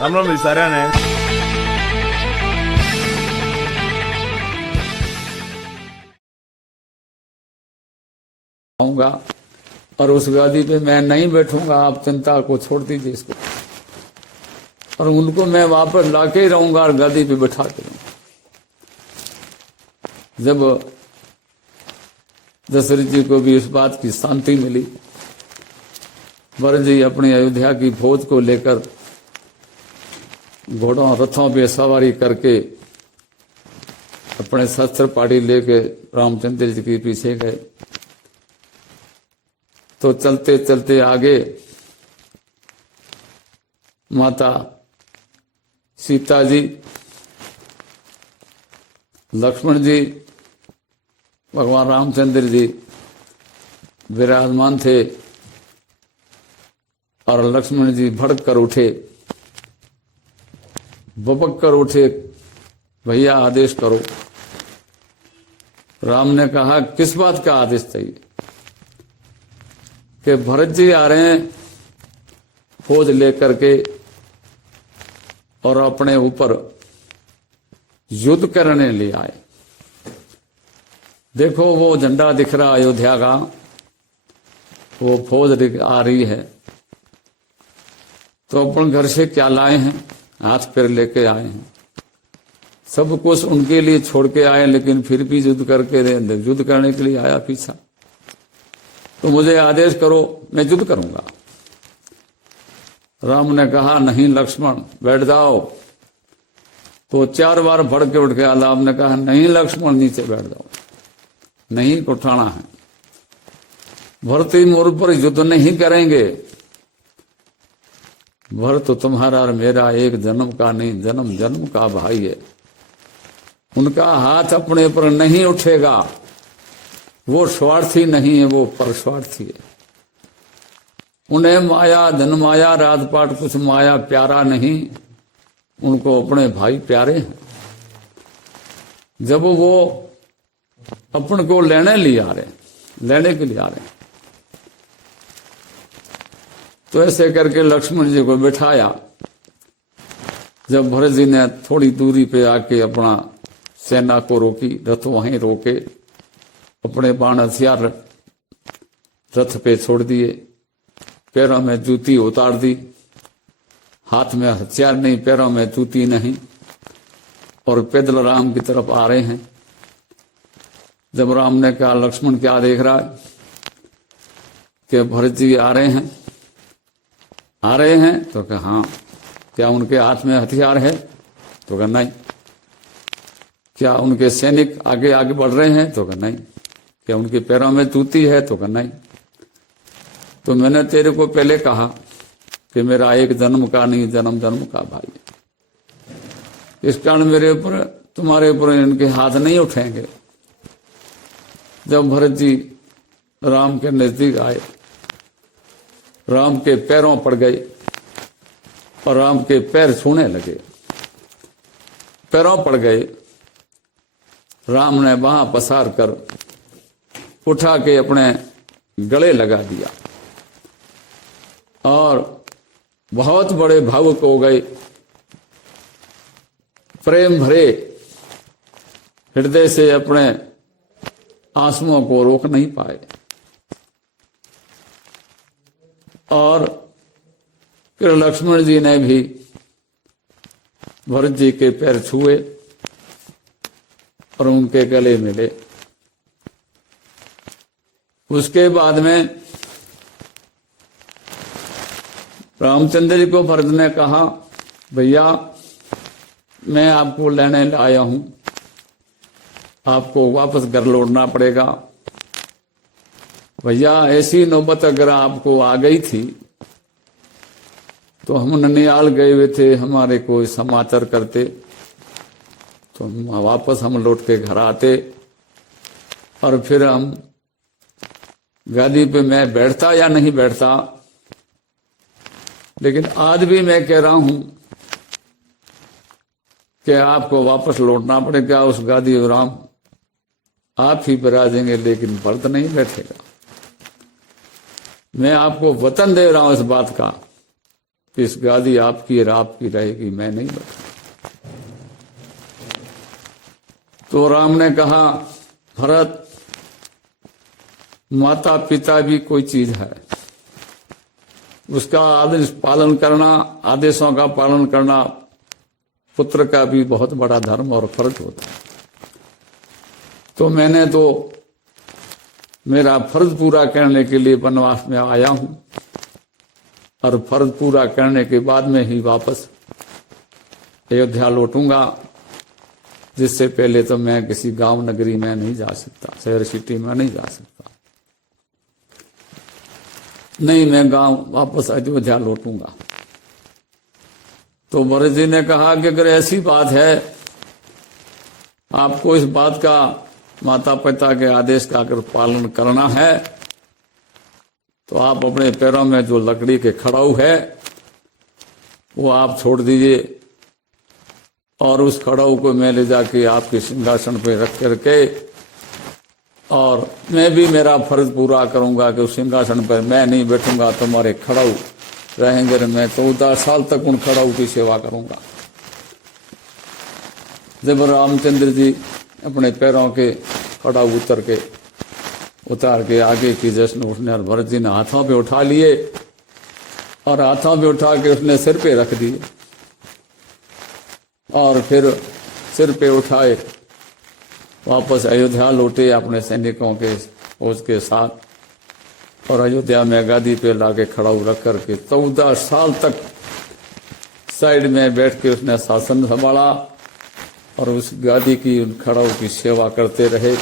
राम राम जी सारे ने। आऊंगा और उस गादी पे मैं नहीं बैठूंगा, आप चिंता को छोड़ दीजिए इसको, और उनको मैं वापस लाके ही रहूंगा और गादी पे बैठा के रहूंगा। जब दशरथ जी को भी इस बात की शांति मिली, भरत जी अपनी अयोध्या की फौज को लेकर घोड़ों रथों पे सवारी करके अपने शस्त्र पाड़ी लेके रामचंद्र जी के पीछे गए। तो चलते चलते आगे माता सीता जी, लक्ष्मण जी, भगवान रामचंद्र जी विराजमान थे और लक्ष्मण जी भड़क कर उठे, बबक कर उठे, भैया आदेश करो। राम ने कहा किस बात का आदेश चाहिए? कि भरत जी आ रहे हैं फौज लेकर के और अपने ऊपर युद्ध करने ले आए। देखो वो झंडा दिख रहा अयोध्या का, वो फौज आ रही है, तो अपन घर से क्या लाए हैं? हाथ पैर लेके आए हैं, सब कुछ उनके लिए छोड़ के आए, लेकिन फिर भी युद्ध करने के लिए आया पीछा। तो मुझे आदेश करो, मैं युद्ध करूंगा। राम ने कहा नहीं लक्ष्मण बैठ जाओ। तो 4 बार भड़क के उठ गया। राम ने कहा नहीं लक्ष्मण नीचे बैठ जाओ, नहीं उठाना है। भरत मोर पर युद्ध नहीं करेंगे। भरत तो तुम्हारा और मेरा एक जन्म का नहीं जन्म जन्म का भाई है, उनका हाथ अपने पर नहीं उठेगा। वो स्वार्थी नहीं है, वो परस्वार्थी है। उन्हें माया धन माया राजपाट कुछ माया प्यारा नहीं, उनको अपने भाई प्यारे हैं। जब वो अपन को लेने के लिए आ रहे हैं, तो ऐसे करके लक्ष्मण जी को बिठाया। जब भरत जी ने थोड़ी दूरी पे आके अपना सेना को रोकी, रथ वहीं रोके, अपने बाण हथियार रथ पे छोड़ दिए, पैरों में जूती उतार दी, हाथ में हथियार नहीं, पैरों में जूती नहीं, और पैदल राम की तरफ आ रहे हैं। जब राम ने कहा लक्ष्मण क्या देख रहा है? कि भरत जी आ रहे हैं। तो कहा हाँ। क्या उनके हाथ में हथियार है? तो कहा नहीं। क्या उनके सैनिक आगे आगे बढ़ रहे हैं? तो कहा नहीं। क्या उनके पैरों में जूती है? तो कहा नहीं। तो मैंने तेरे को पहले कहा कि मेरा एक जन्म का नहीं जन्म जन्म का भाई है, इस कारण मेरे ऊपर तुम्हारे ऊपर इनके हाथ नहीं उठेंगे। जब भरत जी राम के नजदीक आए, राम के पैरों पड़ गए और राम के पैर छूने लगे, पैरों पड़ गए। राम ने वहां पसार कर उठा के अपने गले लगा दिया और बहुत बड़े भावुक हो गए, प्रेम भरे हृदय से अपने आंसुओं को रोक नहीं पाए। और फिर लक्ष्मण जी ने भी भरत जी के पैर छुए और उनके गले मिले। उसके बाद में रामचंद्र जी को भरत ने कहा भैया मैं आपको लेने आया हूं, आपको वापस घर लौटना पड़ेगा। भैया ऐसी नौबत अगर आपको आ गई थी तो हम ननियाल गए हुए थे, हमारे कोई समाचार करते तो वापस हम लौट के घर आते और फिर हम गादी पे मैं बैठता या नहीं बैठता। लेकिन आज भी मैं कह रहा हूं कि आपको वापस लौटना पड़ेगा उस गादी। राम आप ही बिराजेंगे लेकिन भरत नहीं बैठेगा। मैं आपको वतन दे रहा हूं इस बात का कि इस गादी आपकी और आपकी रहेगी, मैं नहीं बैठूंगा। तो राम ने कहा, भरत, माता पिता भी कोई चीज है, उसका आदेश पालन करना, आदेशों का पालन करना पुत्र का भी बहुत बड़ा धर्म और फर्ज होता है। तो मैंने तो मेरा फर्ज पूरा करने के लिए वनवास में आया हूं, और फर्ज पूरा करने के बाद में ही वापस अयोध्या लौटूंगा। जिससे पहले तो मैं किसी गांव नगरी में नहीं जा सकता, शहर सिटी में नहीं जा सकता। नहीं, मैं गांव वापस अयोध्या लौटूंगा। तो भरत जी ने कहा कि अगर ऐसी बात है, आपको इस बात का, माता पिता के आदेश का अगर पालन करना है, तो आप अपने पैरों में जो लकड़ी के खड़ाऊ है वो आप छोड़ दीजिए, और उस खड़ाऊ को मैं ले जाके आपके सिंहासन पे रख करके, और मैं भी मेरा फर्ज पूरा करूंगा कि उस सिंहासन पर मैं नहीं बैठूंगा, तुम्हारे खड़ाऊ रहेंगे। मैं 14 साल तक उन खड़ाऊ की सेवा करूंगा। जब रामचंद्र जी अपने पैरों के खड़ाऊ उतार के आगे की जश्न उठने, और भरत जी ने हाथों पे उठा लिए, और हाथों पे उठा के उसने सिर पे रख दिए, और फिर सिर पे उठाए वापस अयोध्या लौटे अपने सैनिकों के फौज के साथ, और अयोध्या में गादी पे लाके खड़ाऊ रख करके 14 साल तक साइड में बैठ के उसने शासन संभाला, और उस गादी की, उन खड़ाऊ की सेवा करते रहे।